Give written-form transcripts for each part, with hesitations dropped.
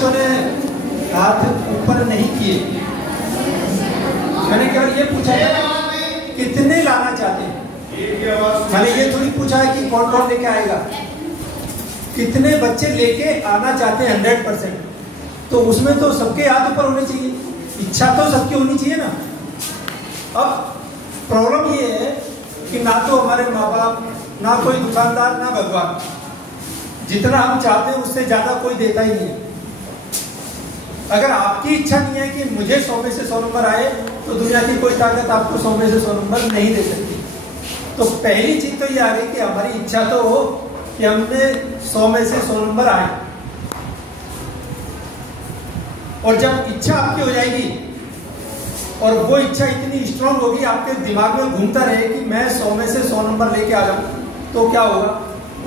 बच्चों ने हाथ ऊपर नहीं किए। मैंने केवल ये पूछा है कितने लाना चाहते हैं। मैंने ये थोड़ी पूछा है कि कौन कौन लेके आएगा। कितने बच्चे लेके आना चाहते हैं 100%। तो उसमें तो सबके हाथ ऊपर होने चाहिए, इच्छा तो सबकी होनी चाहिए ना। अब प्रॉब्लम ये है कि ना तो हमारे माँ बाप, ना कोई दुकानदार, ना भगवान, जितना हम चाहते हैं उससे ज्यादा कोई देता ही नहीं है। अगर आपकी इच्छा नहीं है कि मुझे 100 में से 100 नंबर आए, तो दुनिया की कोई ताकत आपको 100 में से 100 नंबर नहीं दे सकती। तो पहली चीज तो ये आ गई कि हमारी इच्छा तो हो कि हमने 100 में से 100 नंबर आए। और जब इच्छा आपकी हो जाएगी और वो इच्छा इतनी स्ट्रांग होगी, आपके दिमाग में घूमता रहे कि मैं 100 में से 100 नंबर लेके आ जाऊं, तो क्या होगा?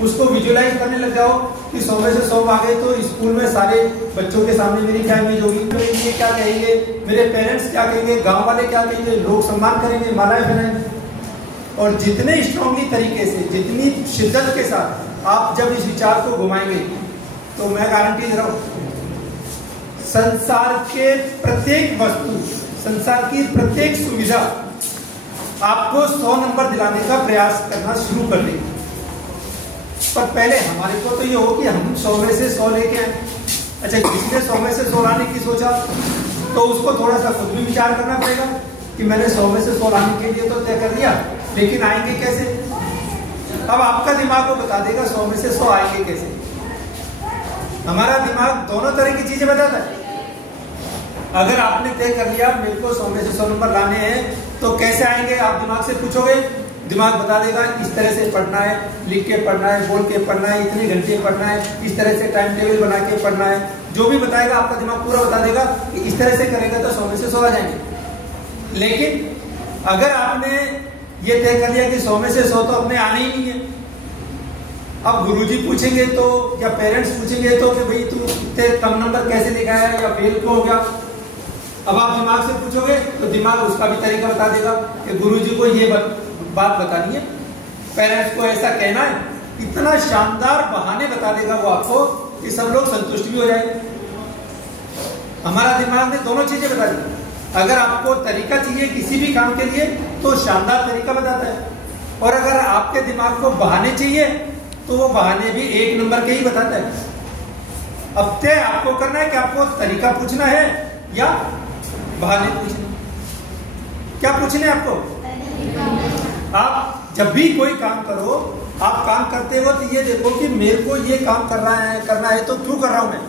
उसको विजुअलाइज करने लग जाओ कि 100 में से 100 आ गए तो स्कूल में सारे बच्चों के सामने मेरी क्या इमेज होगी, मेरे क्या कहेंगे, मेरे पेरेंट्स क्या कहेंगे, गांव वाले क्या कहेंगे, लोग सम्मान करेंगे, मालाएं पहनाएंगे। और जितने स्ट्रांगली तरीके से, जितनी शिद्दत के साथ आप जब इस विचार को घुमाएंगे, तो मैं गारंटी दे रहा हूं संसार के प्रत्येक वस्तु, संसार की प्रत्येक सुविधा आपको 100 नंबर दिलाने का प्रयास करना शुरू कर देगी। पर पहले हमारे को तो ये हो कि हम 100 में से 100 लेके आए। अच्छा, जिसने 100 में से 100 लाने की सोचा, तो उसको थोड़ा सा खुद भी विचार करना पड़ेगा कि मैंने 100 में से 100 लाने के लिए तो तय कर दिया, लेकिन आएंगे कैसे? अब आपका दिमाग को बता देगा 100 में से 100 आएंगे कैसे। हमारा दिमाग दोनों तरह की चीजें बताता है। अगर आपने तय कर लिया मेरे को 100 में से 100 नंबर लाने हैं, तो कैसे आएंगे आप दिमाग से पूछोगे, दिमाग बता देगा इस तरह से पढ़ना है, लिख के पढ़ना है, बोल के पढ़ना है, इतने घंटे पढ़ना है, इस तरह से टाइम टेबल बना के पढ़ना है। जो भी बताएगा आपका दिमाग पूरा बता देगा कि इस तरह से करेगा तो 100 में से 100 आ जाएंगे। लेकिन अगर आपने ये तय कर लिया कि 100 में से 100 तो अपने आने ही नहीं है, अब गुरुजी पूछेंगे तो, या पेरेंट्स पूछेंगे तो कि भाई तू इतने कम नंबर कैसे लेके आया या फेल क्यों हो गया। अब आप दिमाग से पूछोगे तो दिमाग उसका भी तरीका बता देगा कि गुरुजी को ये बात बतानी है, पेरेंट्स को ऐसा कहना है। इतना शानदार बहाने बता देगा वो आपको कि सब लोग संतुष्ट भी हो जाएंगे। हमारा दिमाग ने दोनों चीजें बता दी। अगर आपको तरीका चाहिए किसी भी काम के लिए, तो शानदार तरीका बताता है, और अगर आपके दिमाग को बहाने चाहिए, तो वो बहाने भी 1 नंबर के ही बताता है। अब तय आपको करना है कि आपको तरीका पूछना है या बहाने पूछने। क्या पूछने आपको? आप जब भी कोई काम करो, आप काम करते हो तो ये देखो कि मेरे को ये काम करना है तो क्यों कर रहा हूं मैं,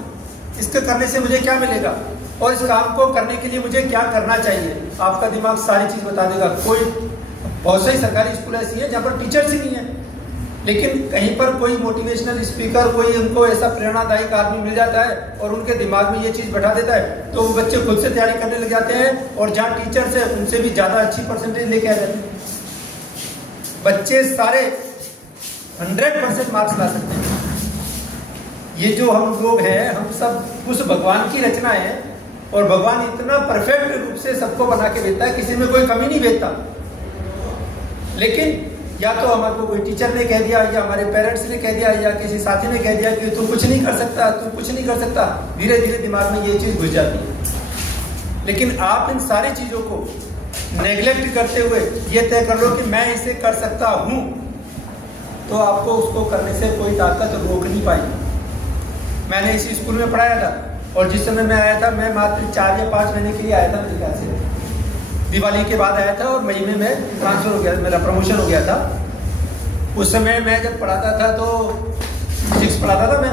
इसके करने से मुझे क्या मिलेगा, और इस काम को करने के लिए मुझे क्या करना चाहिए। आपका दिमाग सारी चीज बता देगा। कोई बहुत सारी सरकारी स्कूल ऐसी है जहाँ पर टीचर्स ही नहीं है, लेकिन कहीं पर कोई मोटिवेशनल स्पीकर, कोई उनको ऐसा प्रेरणादायक आदमी मिल जाता है और उनके दिमाग में ये चीज बैठा देता है, तो वो बच्चे खुद से तैयारी करने लग जाते हैं, और जहाँ टीचर्स है उनसे भी ज्यादा अच्छी परसेंटेज लेके आ जाते हैं। बच्चे सारे 100% मार्क्स ला सकते हैं। ये जो हम लोग हैं, हम सब उस भगवान की रचना है, और भगवान इतना परफेक्ट रूप से सबको बना के देता है, किसी में कोई कमी नहीं देता। लेकिन या तो हमारे को कोई टीचर ने कह दिया, या हमारे पेरेंट्स ने कह दिया, या किसी साथी ने कह दिया कि तू कुछ नहीं कर सकता, तू कुछ नहीं कर सकता। धीरे धीरे दिमाग में ये चीज घुस जाती है। लेकिन आप इन सारी चीजों को नेग्लेक्ट करते हुए ये तय कर लो कि मैं इसे कर सकता हूं, तो आपको उसको करने से कोई ताकत रोक नहीं पाएगी। मैंने इसी स्कूल में पढ़ाया था, और जिस समय मैं आया था, मैं मात्र 4 या 5 महीने के लिए आया था मेरे ख्याल से। दिवाली के बाद आया था और मई में मैं ट्रांसफर हो गया, मेरा प्रमोशन हो गया था। उस समय मैं जब पढ़ाता था तो फिजिक्स पढ़ाता था मैं,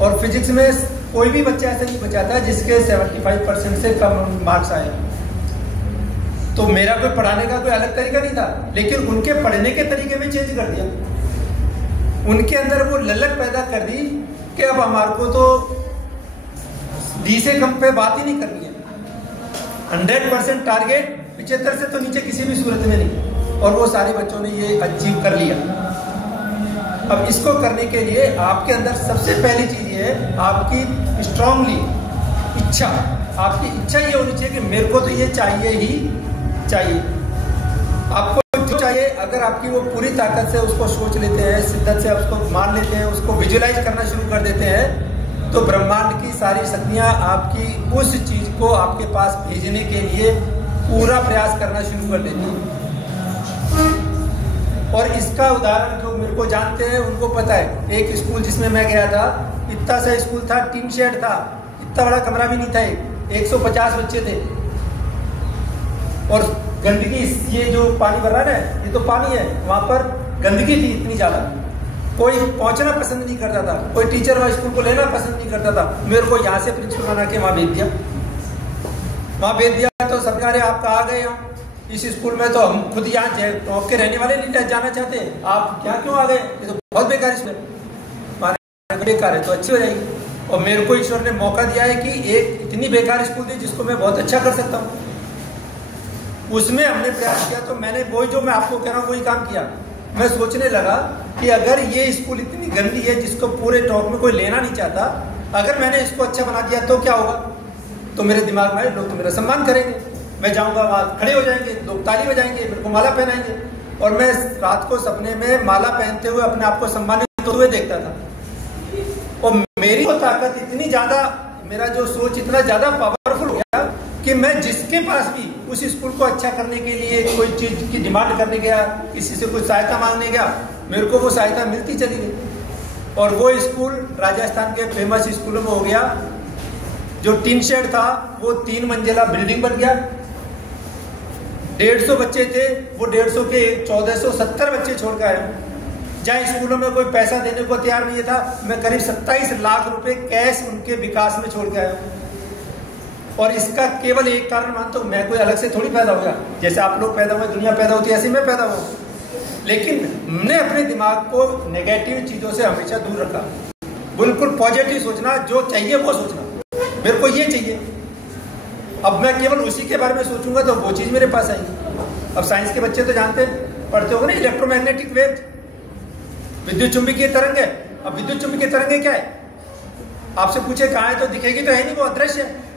और फिजिक्स में कोई भी बच्चा ऐसा नहीं बचा था जिसके 75% से कम मार्क्स आए। तो मेरा कोई पढ़ाने का कोई अलग तरीका नहीं था, लेकिन उनके पढ़ने के तरीके में चेंज कर दिया। उनके अंदर वो ललक पैदा कर दी कि अब हमारे को तो डी से कम पे बात ही नहीं करनी है। 100% टारगेट, 75 से तो नीचे किसी भी सूरत में नहीं। और वो सारे बच्चों ने ये अचीव कर लिया। अब इसको करने के लिए आपके अंदर सबसे पहली चीज ये है, आपकी स्ट्रांगली इच्छा। आपकी इच्छा ये होनी चाहिए कि मेरे को तो ये चाहिए ही चाहिए। आपको जो चाहिए, अगर आपकी वो पूरी ताकत से उसको सोच लेते हैं, शिद्दत से उसको मान लेते हैं, उसको विजुअलाइज करना शुरू कर देते हैं, तो ब्रह्मांड की सारी शक्तियां आपकी उस चीज को आपके पास भेजने के लिए पूरा प्रयास करना शुरू कर देती हैं। और इसका उदाहरण जो मेरे को जानते हैं उनको पता है, एक स्कूल जिसमें मैं गया था, इतना सा स्कूल था, टीन शेड था, इतना बड़ा कमरा भी नहीं था, 150 बच्चे थे। और गंदगी, ये जो पानी भर रहा है ये तो पानी है, वहां पर गंदगी थी इतनी ज्यादा, कोई पहुंचना पसंद नहीं करता था, कोई टीचर वहां स्कूल को लेना पसंद नहीं करता था। मेरे को यहाँ से प्रिंसिपल बना के वहां भेज दिया। तो सरकार आप कहा गए हो इस स्कूल में, तो हम खुद यहाँ टॉप के रहने वाले नहीं जाना चाहते, आप यहाँ क्यों आ गए, ये तो बहुत बेकार स्कूल है। बेकार है तो अच्छी हो जाएगी। और मेरे को ईश्वर ने मौका दिया है कि एक इतनी बेकार स्कूल थी जिसको मैं बहुत अच्छा कर सकता हूँ, उसमें हमने प्रयास किया। तो मैंने वही जो मैं आपको कह रहा हूँ वही काम किया। मैं सोचने लगा कि अगर ये स्कूल इतनी गंदी है जिसको पूरे टॉप में कोई लेना नहीं चाहता, अगर मैंने इसको अच्छा बना दिया तो क्या होगा, तो मेरे दिमाग में लोग तो मेरा सम्मान करेंगे, मैं जाऊंगा वहां खड़े हो जाएंगे, लोग ताली बजाएंगे, मेरे को माला पहनाएंगे। और मैं रात को सपने में माला पहनते हुए अपने आप को सम्मानित हुए देखता था। और मेरी तो ताकत इतनी ज्यादा, मेरा जो सोच इतना ज्यादा पावरफुल हो गया कि मैं जिसके पास भी उस स्कूल को अच्छा करने के लिए कोई चीज की डिमांड करने गया, किसी से कोई सहायता मांगने गया, मेरे को वो सहायता मिलती चली गई। और वो स्कूल राजस्थान के फेमस स्कूलों में हो गया। जो टीन शेड था वो 3 मंजिला बिल्डिंग बन गया। 150 बच्चे थे, वो 150 के 1470 बच्चे छोड़ के आए। जहाँ स्कूलों में कोई पैसा देने को तैयार नहीं था, मैं करीब 27 लाख रुपए कैश उनके विकास में छोड़ के आया। और इसका केवल एक कारण मानता हूं, मैं कोई अलग से थोड़ी पैदा हो गया, जैसे आप लोग पैदा हुए, दुनिया पैदा होती है, ऐसे मैं पैदा हुआ। लेकिन हमने अपने दिमाग को नेगेटिव चीजों से हमेशा दूर रखा, बिल्कुल पॉजिटिव सोचना, जो चाहिए वो सोचना, मेरे को ये चाहिए। अब मैं केवल उसी के बारे में सोचूंगा तो वो चीज मेरे पास आएगी। अब साइंस के बच्चे तो जानते हैं, पढ़ते होंगे ना, इलेक्ट्रोमैग्नेटिक वेव, विद्युत चुंबकीय तरंग है। अब विद्युत चुंबकीय तरंग क्या है, आपसे पूछे कहाँ है तो दिखेगी तो है नहीं, वो अदृश्य है।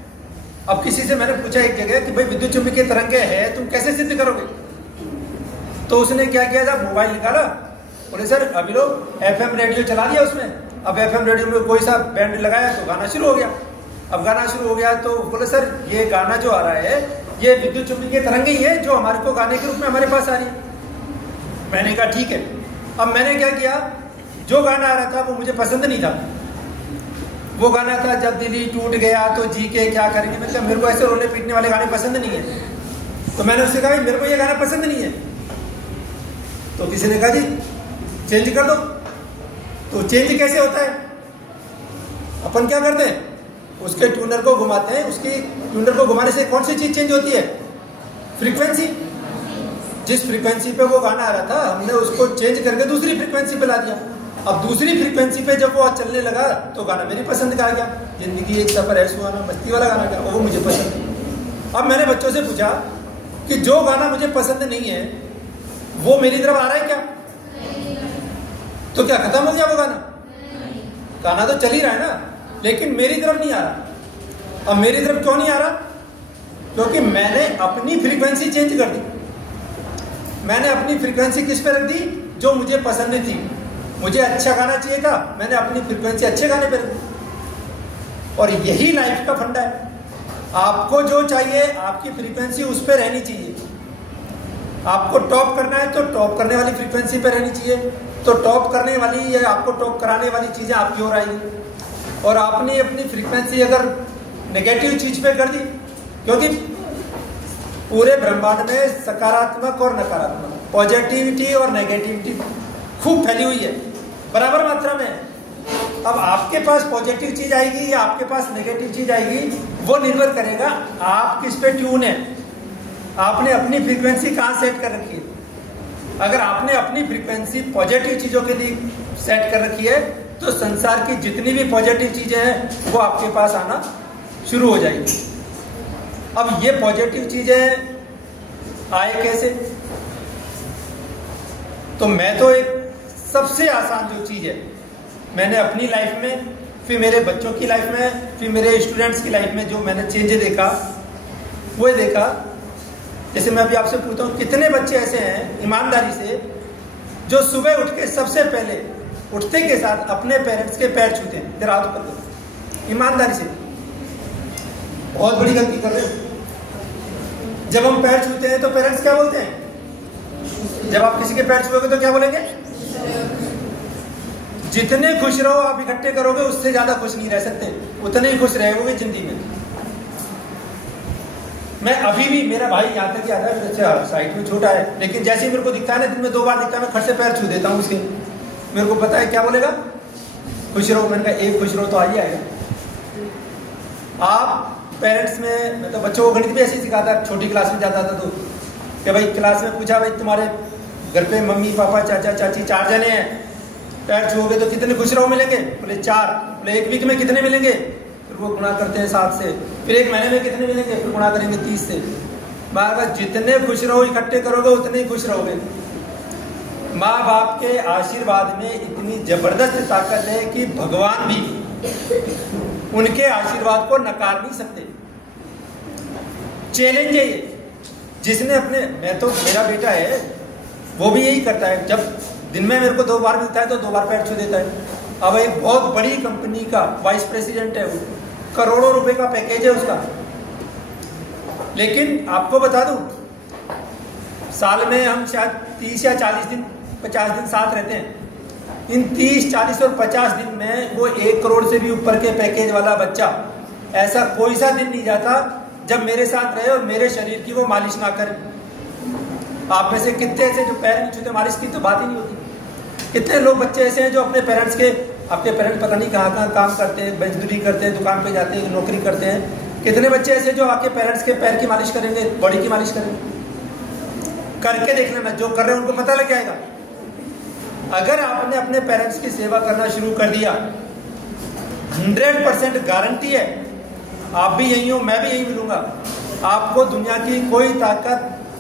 अब किसी से मैंने पूछा एक जगह कि भाई विद्युत चुंबकीय तरंग है, तुम कैसे सिद्ध करोगे? तो उसने क्या किया था, मोबाइल निकाला, बोले सर अभी लोग FM रेडियो चला दिया उसमें। अब FM रेडियो में कोई सा बैंड लगाया तो गाना शुरू हो गया। अब गाना शुरू हो गया तो बोले सर ये गाना जो आ रहा है ये विद्युत चुंबकीय तरंग ही है जो हमारे को गाने के रूप में हमारे पास आ रही है। मैंने कहा ठीक है। अब मैंने क्या किया, जो गाना आ रहा था वो मुझे पसंद नहीं था। वो गाना था जब दिल ही टूट गया तो जी के क्या करेंगे। मतलब मेरे को ऐसे रोने पीटने वाले गाने पसंद नहीं है। तो मैंने उससे कहा मेरे को ये गाना पसंद नहीं है। तो किसी ने कहा जी चेंज कर दो। तो चेंज कैसे होता है, अपन क्या करते हैं, उसके ट्यूनर को घुमाते हैं, उसकी ट्यूनर को घुमाने से कौन सी चीज चेंज होती है, फ्रीक्वेंसी। जिस फ्रीक्वेंसी पे वो गाना आ रहा था हमने उसको चेंज करके दूसरी फ्रीक्वेंसी पे ला दिया। अब दूसरी फ्रीक्वेंसी पे जब वो चलने लगा तो गाना मेरी पसंद का आ गया, जिंदगी एक सफर है सुहाना, मस्ती वाला गाना क्या, वो मुझे पसंद है। अब मैंने बच्चों से पूछा कि जो गाना मुझे पसंद नहीं है वो मेरी तरफ आ रहा है क्या? तो क्या खत्म हो गया वो गाना? गाना तो चल ही रहा है ना, लेकिन मेरी तरफ नहीं आ रहा। अब मेरी तरफ क्यों नहीं आ रहा? क्योंकि मैंने अपनी फ्रीक्वेंसी चेंज कर दी। मैंने अपनी फ्रीक्वेंसी किस पे रख दी, जो मुझे पसंद थी। मुझे अच्छा गाना चाहिए था, मैंने अपनी फ्रीक्वेंसी अच्छे गाने पे रख दी। और यही लाइफ का फंडा है। आपको जो चाहिए आपकी फ्रीक्वेंसी उस पे रहनी चाहिए। आपको टॉप करना है तो टॉप करने वाली फ्रीक्वेंसी पे रहनी चाहिए, तो टॉप करने वाली या आपको टॉप कराने वाली चीजें आपकी ओर आएगी। और आपने अपनी फ्रीक्वेंसी अगर नेगेटिव चीज पे कर दी, क्योंकि पूरे ब्रह्मांड में सकारात्मक और नकारात्मक, पॉजिटिविटी और नेगेटिविटी खूब फैली हुई है, बराबर मात्रा में। अब आपके पास पॉजिटिव चीज आएगी या आपके पास नेगेटिव चीज आएगी, वो निर्भर करेगा आप किस पे ट्यून है, आपने अपनी फ्रीक्वेंसी कहाँ सेट कर रखी है। अगर आपने अपनी फ्रीक्वेंसी पॉजिटिव चीजों के लिए सेट कर रखी है तो संसार की जितनी भी पॉजिटिव चीजें हैं वो आपके पास आना शुरू हो जाएगी। अब ये पॉजिटिव चीजें आए कैसे? तो मैं तो एक सबसे आसान जो चीज है, मैंने अपनी लाइफ में, फिर मेरे बच्चों की लाइफ में, फिर मेरे स्टूडेंट्स की लाइफ में जो मैंने चेंज देखा वो देखा। जैसे मैं अभी आपसे पूछता हूँ कितने बच्चे ऐसे हैं ईमानदारी से जो सुबह उठ के सबसे पहले उठते के साथ अपने पेरेंट्स के पैर छूते हैं, जरा हाथ ऊपर करो, ईमानदारी से। बहुत बड़ी गलती कर रहे हो। जब हम पैर छूते हैं तो पेरेंट्स क्या बोलते हैं? जब आप किसी के पैर छुओगे तो क्या बोलेंगे? जितने खुश रहो आप इकट्ठे करोगे उससे ज्यादा खुश नहीं रह सकते, उतने ही खुश रहोगे जिंदगी में। मैं अभी भी, मेरा भाई यहाँ तक आता है, अच्छा साइड में छोटा है, लेकिन जैसे ही मेरे को दिखता है ना, दिन में 2 बार दिखता है, मैं खट से पैर छू देता हूँ उसके। मेरे को पता है क्या बोलेगा, खुश रहो। मैंने कहा एक खुश रहो तो आ ही आएगा। आप पेरेंट्स में, मैं तो बच्चों को गणित भी ऐसे ही सिखाता, छोटी क्लास में जाता था तो कि भाई क्लास में पूछा, भाई तुम्हारे घर पे मम्मी पापा चाचा चाची 4 जने हैं, पैर छुओगे तो कितने खुश रहो मिलेंगे? बोले 4। बोले 1 वीक में कितने मिलेंगे? फिर वो गुणा करते हैं 7 से। फिर 1 महीने में कितने मिलेंगे? फिर गुणा करेंगे 30 से। बार जितने खुश रहो इकट्ठे करोगे उतने ही खुश रहोगे। माँ बाप के आशीर्वाद में इतनी जबरदस्त ताकत है कि भगवान भी उनके आशीर्वाद को नकार नहीं सकते। चैलेंज है ये। जिसने अपने, मैं तो, मेरा बेटा है वो भी यही करता है, जब दिन में मेरे को 2 बार मिलता है तो 2 बार पैर छू देता है। अब एक बहुत बड़ी कंपनी का वाइस प्रेसिडेंट है, वो करोड़ों रुपए का पैकेज है उसका। लेकिन आपको बता दूं, साल में हम शायद 30 या 40 दिन 50 दिन साथ रहते हैं। इन 30, 40 और 50 दिन में वो 1 करोड़ से भी ऊपर के पैकेज वाला बच्चा, ऐसा कोई सा दिन नहीं जाता जब मेरे साथ रहे और मेरे शरीर की वो मालिश ना करे। आप में से कितने ऐसे जो पैर नहीं छूते, मालिश की तो बात ही नहीं होती। कितने लोग बच्चे ऐसे हैं जो अपने पेरेंट्स के, आपके पेरेंट्स पता नहीं कहाँ कहाँ काम करते हैं, मजदूरी करते हैं, दुकान पे जाते हैं, नौकरी करते हैं। कितने बच्चे ऐसे जो आपके पेरेंट्स के पैर की मालिश करेंगे, बॉडी की मालिश करेंगे? करके देख लेना, जो कर रहे हैं उनको पता लग जाएगा। अगर आपने अपने पेरेंट्स की सेवा करना शुरू कर दिया, 100% गारंटी है, आप भी यही हो, मैं भी यही मिलूंगा, आपको दुनिया की कोई ताकत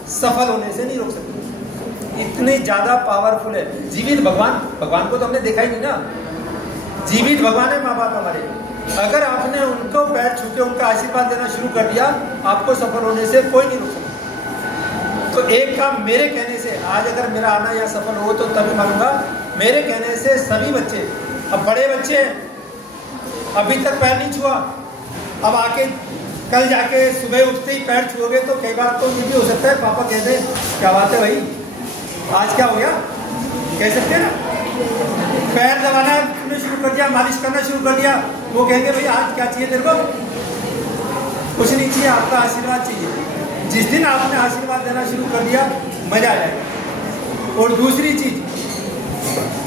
सफल होने से नहीं रोक सकती। इतने ज्यादा पावरफुल है। जीवित भगवान, भगवान को तो हमने देखा ही नहीं ना, जीवित भगवान है माँ बाप हमारे। अगर आपने उनको पैर छू के उनका आशीर्वाद देना शुरू कर दिया, आपको सफल होने से कोई नहीं रोक सकता। तो एक काम मेरे कहने से, आज अगर मेरा आना यहाँ सफल हो तो तभी मानूंगा, मेरे कहने से सभी बच्चे, अब बड़े बच्चे अभी तक पैर नहीं छुआ, अब आके कल जाके सुबह उठते ही पैर छुओगे तो कई बार तो ये भी हो सकता है पापा कह दें क्या बात है भाई, आज क्या हो गया, कह सकते हैं ना। पैर दबाना तुमने शुरू कर दिया, मालिश करना शुरू कर दिया, वो कहेंगे भाई आज क्या चाहिए तेरे को? कुछ नहीं चाहिए, आपका आशीर्वाद चाहिए। जिस दिन आपने आशीर्वाद देना शुरू कर दिया, मजा आ जाएगा। और दूसरी चीज,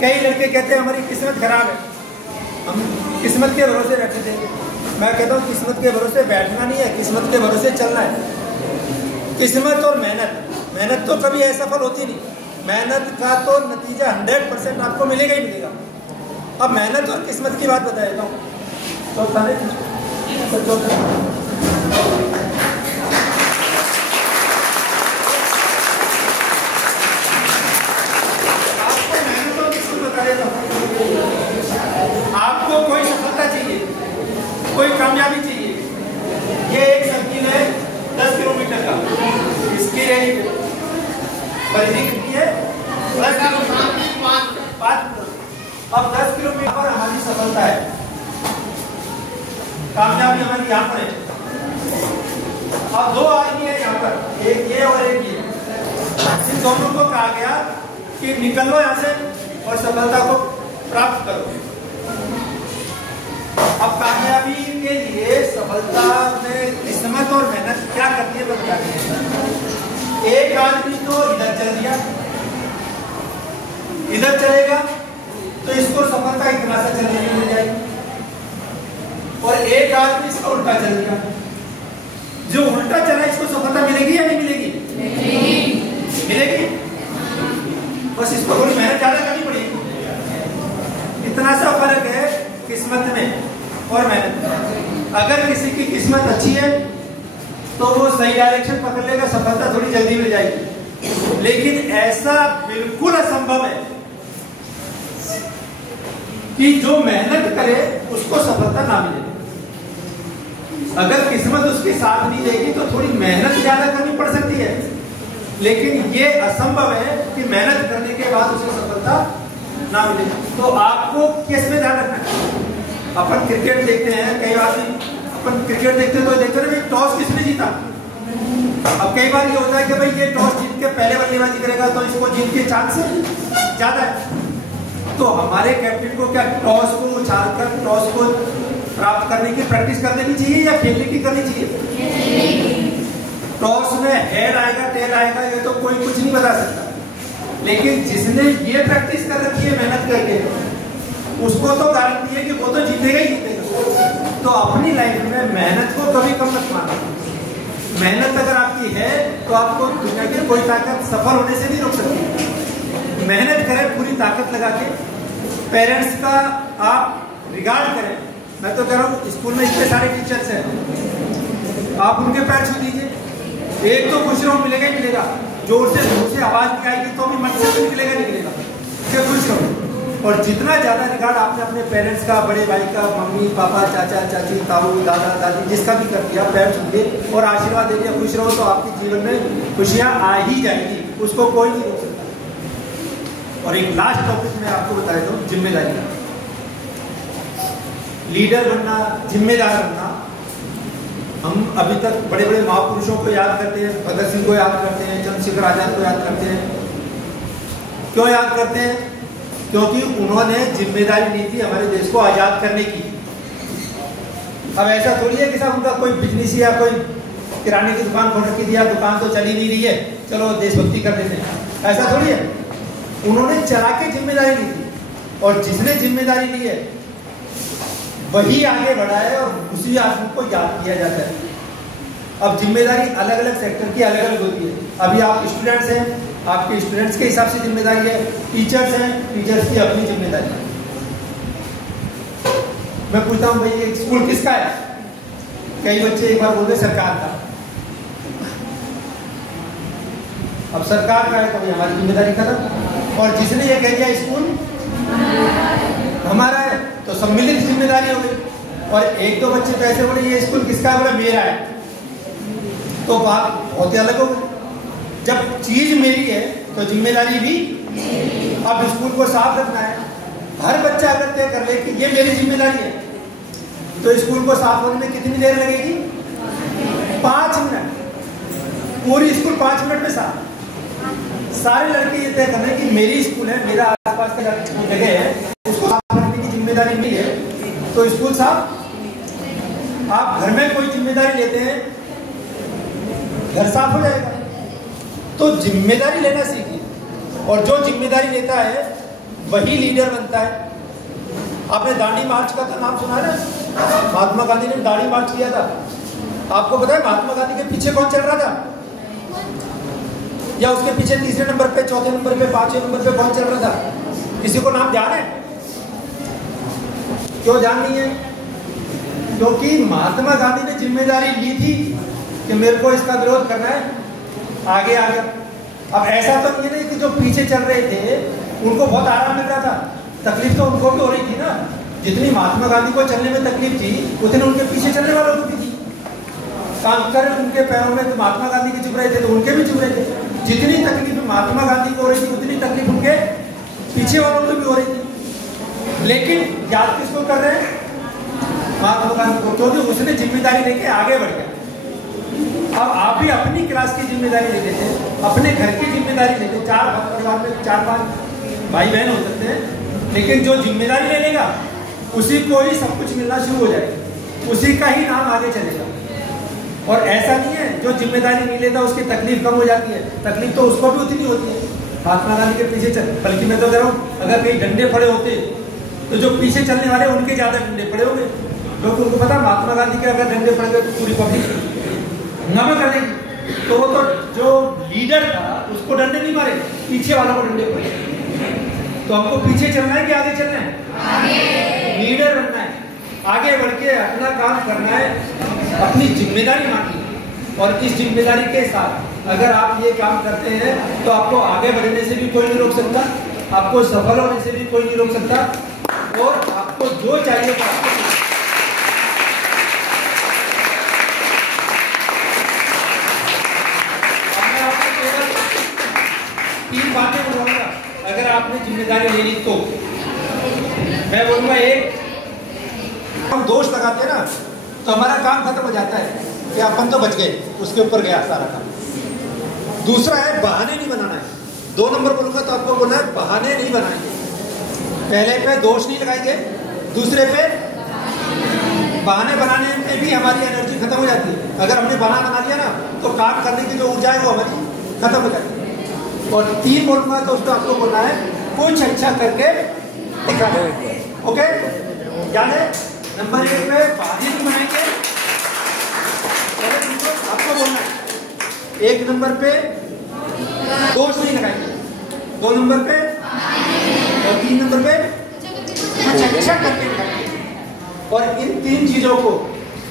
कई लड़के कहते हैं हमारी किस्मत खराब है, हम किस्मत के भरोसे बैठे थे। मैं कहता हूँ किस्मत के भरोसे बैठना नहीं है, किस्मत के भरोसे चलना है। किस्मत और मेहनत तो कभी असफल होती नहीं, मेहनत का तो नतीजा 100% आपको मिलेगा ही मिलेगा। अब मेहनत और किस्मत की बात बता देता हूँ। आपको मेहनत और किस्मत बता देता हूँ। आपको कोई सफलता चाहिए, कोई कामयाबी चाहिए, ये एक सर्किल है 10 किलोमीटर का, इसकी रेंज परिधि कितनी है? 10 किलोमीटर। अब 10 किलोमीटर पर हमारी सफलता है, कामयाबी हमारी यहाँ पर है। अब 2 आदमी है यहाँ पर, एक ये और एक ये। इन दोनों को कहा गया कि निकल लो यहाँ से और सफलता को प्राप्त करो। अब कामयाबी के लिए सफलता में किस्मत और मेहनत क्या करती है बताते हैं। एक आदमी तो इधर चल दिया, इधर चलेगा तो इसको सफलता इतना सा चलने में मिल जाएगी, और एक आदमी इसका उल्टा चल दिया, जो उल्टा चला इसको सफलता मिलेगी या नहीं मिलेगी? मिलेगी। बस इसको थोड़ी मेहनत ज्यादा करनी पड़ेगी। इतना सा फर्क है किस्मत में और मेहनत। अगर किसी की किस्मत अच्छी है तो वो सही डायरेक्शन पकड़ लेगा, सफलता थोड़ी जल्दी मिल जाएगी। लेकिन ऐसा बिल्कुल असंभव है कि जो मेहनत करे उसको सफलता ना मिले। अगर किस्मत उसके साथ नहीं देगी तो थोड़ी मेहनत ज्यादा करनी पड़ सकती है, लेकिन ये असंभव है कि मेहनत करने के बाद उसे सफलता ना मिले। तो आपको किस में ध्यान रखना है? अपन क्रिकेट देखते हैं, कई बार अपन क्रिकेट देखते हैं तो देखते हैं भाई टॉस किसने जीता। अब कई बार ये होता है कि भाई ये टॉस जीत के पहले बल्लेबाजी करेगा तो इसको जीत के चांस ज्यादा है। तो हमारे कैप्टन को क्या टॉस को उछालकर टॉस को प्राप्त करने की प्रैक्टिस कर देनी चाहिए या खेलने की करनी चाहिए? टॉस में हेड आएगा टेल आएगा ये तो कोई कुछ नहीं बता सकता, लेकिन जिसने ये प्रैक्टिस कर रखी है मेहनत करके उसको तो गारंटी है कि वो तो जीतेगा ही जीतेगा। तो अपनी लाइफ में मेहनत को कभी कम मत मानो। मेहनत अगर आपकी है तो आपको दुनिया की कोई ताकत सफल होने से नहीं रोक सकती। मेहनत करें पूरी ताकत लगा के, पेरेंट्स का आप रिगार्ड करें। मैं तो कह रहा हूँ स्कूल में इतने सारे टीचर्स हैं, आप उनके पैर छू दीजिए, एक तो खुश रहो मिलेगा ही मिलेगा। जोर से आवाज नहीं आएगी तो भी मन से तो निकलेगा निकलेगा, फिर खुश रहो। और जितना ज्यादा रिगार्ड आपने अपने पेरेंट्स का, बड़े भाई का, मम्मी पापा चाचा चाची ताऊ दादा दादी जिसका भी कर दिया, पैर छू दिए और आशीर्वाद दे दिया, खुश रहो, तो आपके जीवन में खुशियां आ ही जाएगी, उसको कोई नहीं रोक सकता। और एक लास्ट टॉपिक मैं आपको बता देता हूँ, जिम्मेदारी का। लीडर बनना, जिम्मेदार बनना। हम अभी तक बड़े बड़े महापुरुषों को याद करते हैं, भगत सिंह को याद करते हैं, चंद्रशेखर आजाद को याद करते हैं। क्यों याद करते हैं? क्योंकि उन्होंने जिम्मेदारी ली थी हमारे देश को आजाद करने की। अब ऐसा थोड़ी है कि साहब उनका कोई बिजनेस या कोई किराने की दुकान खोल रखी थी, दुकान तो चली नहीं रही है, चलो देशभक्ति कर देते हैं, ऐसा थोड़ी है। उन्होंने चला के जिम्मेदारी ली थी, और जिसने जिम्मेदारी ली है वही आगे बढ़ा है और उसी आदमी को याद किया जाता है। अब जिम्मेदारी अलग अलग सेक्टर की अलग अलग होती है। अभी आप स्टूडेंट्स हैं, आपके स्टूडेंट्स के हिसाब से जिम्मेदारी है, टीचर्स हैं, टीचर्स की अपनी जिम्मेदारी है। मैं पूछता हूँ भाई ये स्कूल किसका है? कई बच्चे एक बार बोलते सरकार का। अब सरकार का है तो भाई हमारी जिम्मेदारी खत्म। और जिसने ये कह दिया स्कूल हमारा है तो सम्मिलित जिम्मेदारी हो गई। और एक दो बच्चे तो ऐसे बोले ये स्कूल किसका है? बोला मेरा है, तो बात बहुत ही अलग हो गई। जब चीज मेरी है तो जिम्मेदारी भी। अब स्कूल को साफ रखना है, हर बच्चा अगर तय कर ले कि ये मेरी जिम्मेदारी है तो स्कूल को साफ होने में कितनी देर लगेगी? 5 मिनट। पूरी स्कूल 5 मिनट में साफ। सारे लड़के ये तय करना है कि मेरी स्कूल है, मेरा आसपास का जगह है, उसको साफ रखने की जिम्मेदारी मेरी है, तो स्कूल साफ। आप घर में कोई जिम्मेदारी लेते हैं, घर साफ हो जाएगा। तो जिम्मेदारी लेना सीखिए, और जो जिम्मेदारी लेता है वही लीडर बनता है। आपने दांडी मार्च का तो नाम सुना है ना? महात्मा गांधी ने दांडी मार्च किया था। आपको पता है महात्मा गांधी के पीछे कौन चल रहा था? या उसके पीछे तीसरे नंबर पे, चौथे नंबर पे, 5वें नंबर पे कौन चल रहा था? किसी को नाम ध्यान है? क्यों ध्यान नहीं है? क्योंकि महात्मा गांधी ने जिम्मेदारी ली थी कि मेरे को इसका विरोध करना है, आगे आ गया। अब ऐसा तो नहीं है कि जो पीछे चल रहे थे उनको बहुत आराम मिल रहा था, तकलीफ तो उनको भी हो रही थी ना। जितनी महात्मा गांधी को चलने में तकलीफ थी उतनी उनके पीछे चलने वालों को भी थी। कंकर उनके पैरों में तो महात्मा गांधी के चुभ रहे थे तो उनके भी चुभ रहे थे। जितनी तकलीफ महात्मा गांधी को हो रही थी उतनी तकलीफ उनके पीछे वालों को भी हो रही थी। लेकिन याद किसको कर रहे हैं? महात्मा गांधी को, क्योंकि उसने जिम्मेदारी लेके आगे बढ़ गया। अब आप भी अपनी क्लास की जिम्मेदारी ले लेते, अपने घर की जिम्मेदारी लेते। 4 परिवार में 4-5 भाई बहन हो सकते हैं, लेकिन जो जिम्मेदारी ले लेगा उसी को ही सब कुछ मिलना शुरू हो जाएगा, उसी का ही नाम आगे चलेगा। और ऐसा नहीं है जो जिम्मेदारी नहीं लेता उसकी तकलीफ कम हो जाती है, तकलीफ तो उसको भी उतनी होती है। महात्मा गांधी के पीछे चल, बल्कि मैं तो कह रहा हूँ अगर कहीं डंडे पड़े होते तो जो पीछे चलने वाले उनके ज्यादा डंडे पड़े होंगे, क्योंकि उनको पता महात्मा गांधी के अगर डंडे पड़ गए तो पूरी पब्लिक नमक करेगी। तो वो तो जो लीडर था उसको डंडे नहीं मारे, पीछे वालों को डंडे पड़े। तो हमको पीछे चलना है कि आगे चलना है? आगे। लीडर बनना है, आगे बढ़ के अपना काम करना है, अपनी जिम्मेदारी माननी है। और इस जिम्मेदारी के साथ अगर आप ये काम करते हैं तो आपको आगे बढ़ने से भी कोई नहीं रोक सकता, आपको सफल होने से भी कोई नहीं रोक सकता, और आपको जो चाहिए तीन बातें बोलूंगा अगर आपने जिम्मेदारी लेनी तो। मैं बोलूंगा एक, दोष लगाते हैं ना तो हमारा काम खत्म हो जाता है कि अपन तो बच गए, उसके ऊपर गया सारा काम। दूसरा है बहाने नहीं बनाना है। 2 नंबर बोलूंगा तो आपको बोलना है बहाने नहीं बनाएंगे। पहले पे दोष नहीं लगाएंगे, दूसरे पे बहाने बनाने में भी हमारी एनर्जी खत्म हो जाती है। अगर हमने बहाना बना लिया ना तो काम करने की जो ऊर्जा है वो हमारी खत्म हो जाती है। और 3 बोलूंगा तो उसको आपको बोलना है कुछ अच्छा करके दिखाना है। ओके, याद है? नंबर 1 पे बहाने नहीं बनाएंगे, आपको बोलना है। 1 नंबर पे दोष नहीं लगाएंगे, 2 नंबर पे और 3 नंबर पे अच्छा करके दिखाएंगे। और इन 3 चीजों को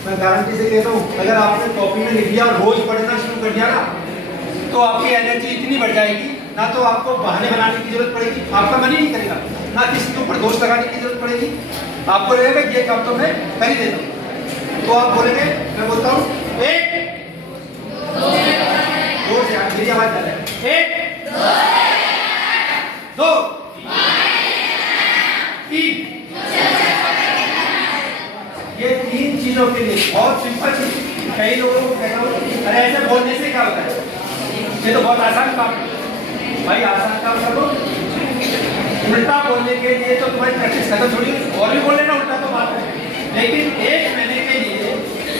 मैं गारंटी से कहता हूँ, अगर आपने कॉपी में लिख दिया और रोज पढ़ना शुरू कर दिया ना तो आपकी एनर्जी इतनी बढ़ जाएगी, ना तो आपको बहाने बनाने की जरूरत पड़ेगी, आपका मन ही नहीं करेगा, ना किसी के ऊपर दोष लगाने की जरूरत पड़ेगी। आपको लगेगा ये काम तो मैं कर ही देता हूँ। तो आप बोलेंगे, मैं बोलता हूँ 1 2 से, मेरी आवाज जा रहा है, 1 2 3। ये 3 चीजों के लिए बहुत सिंपल चीज। कई लोगों को कहता हूँ अरे ऐसे बोलने से क्या होता है, ये तो बहुत आसान काम है। भाई आसान काम करो, उल्टा बोलने के लिए तो तुम्हारी प्रैक्टिस खत्म थोड़ी, और भी बोल लेना उल्टा तो बात है, लेकिन 1 महीने के लिए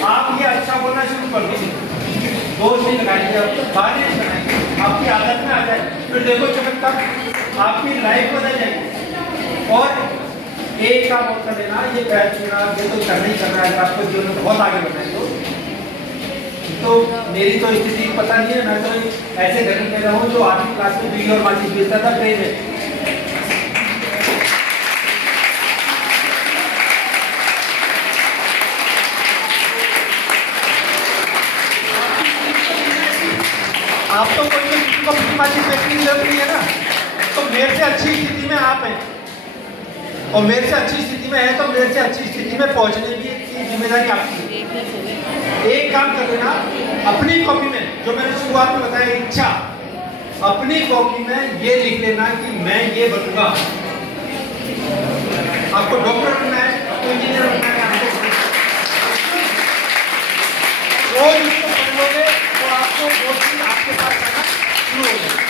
आप ये अच्छा बोलना शुरू कर दीजिए। दोष नहीं लगाएंगे, बात नहीं लगाएंगे, आपकी आदत में आ जाए, फिर देखो चमत्कार, आपकी लाइफ बदल जाएगी। और एक काम और कर लेना, ये बैच चुना ये तो करना ही करना है, आपको जीवन में बहुत आगे बढ़ना है। तो मेरी तो स्थिति पता नहीं है, मैं तो ऐसे घर में रहा हूँ जो 8वीं क्लास में बीड़ी और माचिस बेचता था ट्रेन में। आप तो कोई किसी को बीड़ी माचिस बेचने की जरूरत नहीं है ना, तो मेरे से अच्छी स्थिति में आप हैं, और मेरे से अच्छी स्थिति में है तो मेरे से अच्छी स्थिति में पहुंचने की जिम्मेदारी आपकी है। एक काम कर लेना, अपनी कॉपी में जो मैंने शुरुआत में बताया इच्छा, अपनी कॉपी में ये लिख लेना कि मैं ये बनूंगा। आपको डॉक्टर बनना है, आपको इंजीनियर बनना है, रोज इसको पढ़ोगे तो आपको आपके पास आना शुरू हो जाएगा।